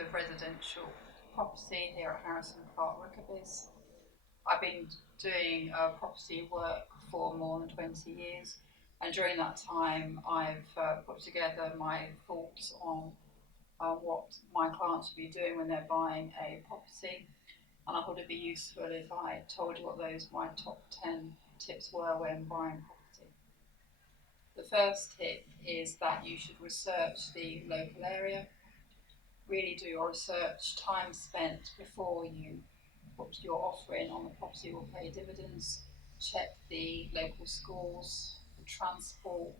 head of residential property here at Harrison Park Rickerbys. I've been doing property work for more than 20 years, and during that time I've put together my thoughts on what my clients should be doing when they're buying a property, and I thought it'd be useful if I told you what those my top 10 tips were when buying property. The first tip is that you should research the local area. Really do your research. Time spent before you put your offer in on the property will pay dividends. Check the local schools, the transport,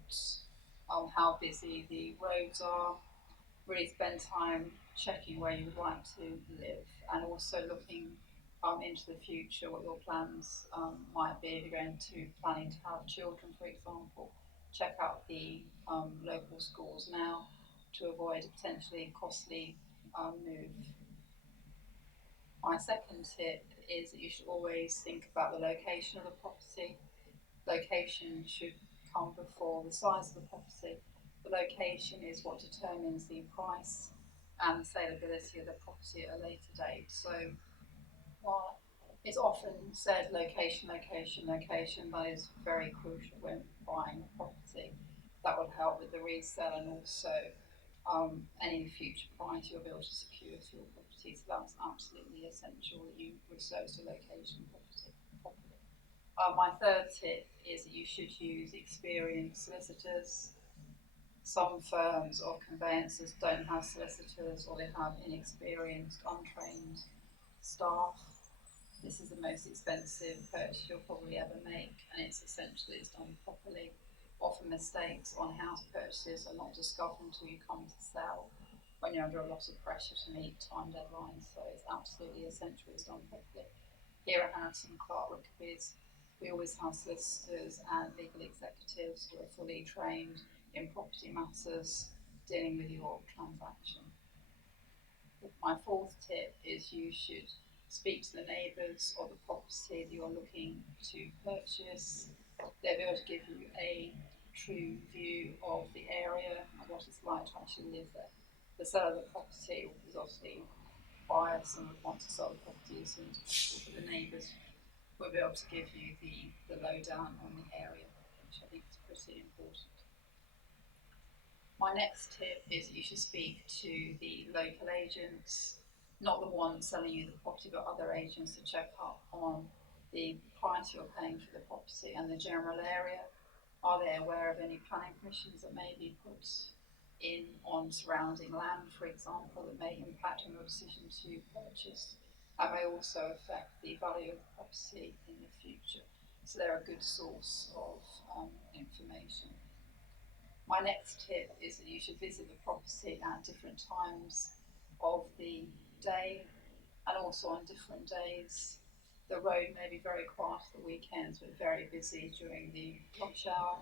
how busy the roads are. Really spend time checking where you would like to live, and also looking into the future, what your plans might be if you're planning to have children, for example. Check out the local schools now to avoid a potentially costly move. My second tip is that you should always think about the location of the property. Location should come before the size of the property. The location is what determines the price and the saleability of the property at a later date. So while it's often said location, location, location, that is very crucial when buying a property. That will help with the resale, and also any future price you'll be able to secure for your property. So that's absolutely essential that you research the location properly. My third tip is that you should use experienced solicitors. Some firms of conveyancers don't have solicitors, or they have inexperienced, untrained staff. This is the most expensive purchase you'll probably ever make, and it's essentially it's done properly. Often mistakes on house purchases are not discovered until you come to sell, when you're under a lot of pressure to meet time deadlines. So it's absolutely essential it's done properly. Here at Harrison Clark Rickerbys, we always have solicitors and legal executives who are fully trained in property matters dealing with your transaction. My fourth tip is you should speak to the neighbours of the property that you're looking to purchase. They'll be able to give you a true view of the area and what it's like to actually live there. The seller of the property is obviously biased and would want to sell the property as soon as possible, but the neighbours will be able to give you the lowdown on the area, which I think is pretty important. My next tip is that you should speak to the local agents, not the one selling you the property, but other agents, to check up on the price you're paying for the property and the general area. Are they aware of any planning permissions that may be put in on surrounding land, for example, that may impact on your decision to purchase, and may also affect the value of the property in the future? So they're a good source of information. My next tip is that you should visit the property at different times of the day, and also on different days. The road may be very quiet at the weekends, but very busy during the rush hour,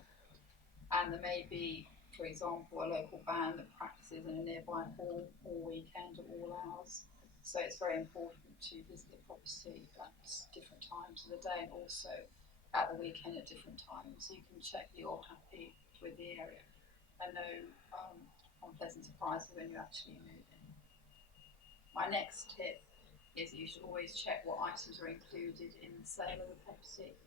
and there may be, for example, a local band that practices in a nearby hall all weekend at all hours. So it's very important to visit the property at different times of the day, and also at the weekend at different times, so you can check that you're happy with the area and no unpleasant surprises when you actually move in. My next tip is that you should always check what items are included in the sale of the property.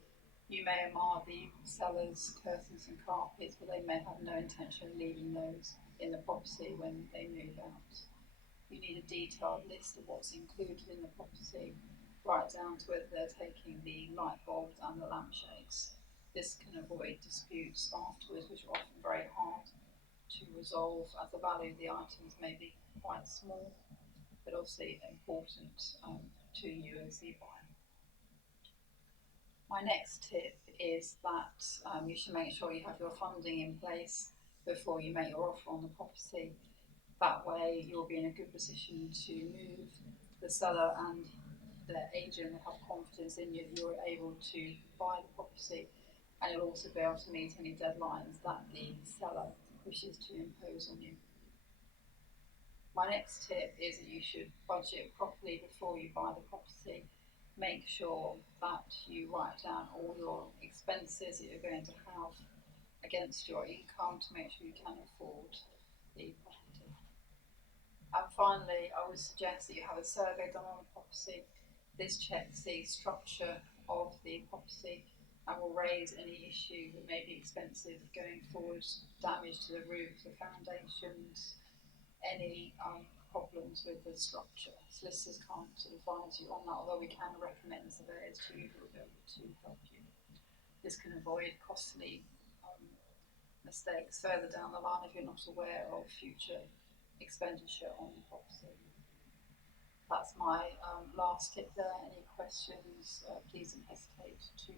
You may admire the seller's curtains and carpets, but they may have no intention of leaving those in the property when they move out. You need a detailed list of what's included in the property, right down to whether they're taking the light bulbs and the lampshades. This can avoid disputes afterwards, which are often very hard to resolve, as the value of the items may be quite small, but obviously important to you as the buyer. My next tip is that you should make sure you have your funding in place before you make your offer on the property. That way you'll be in a good position to move. The seller and the agent will have confidence in you that you're able to buy the property, and you'll also be able to meet any deadlines that the seller wishes to impose on you. My next tip is that you should budget properly before you buy the property. Make sure that you write down all your expenses that you're going to have against your income to make sure you can afford the property. And finally, I would suggest that you have a survey done on the property. This checks the structure of the property and will raise any issue that may be expensive going forward, damage to the roof, the foundations, any problems with the structure. Solicitors can't advise you on that, although we can recommend surveyors to you who will be able to help you. This can avoid costly mistakes further down the line if you're not aware of future expenditure on the property. That's my last tip there. Any questions, please don't hesitate to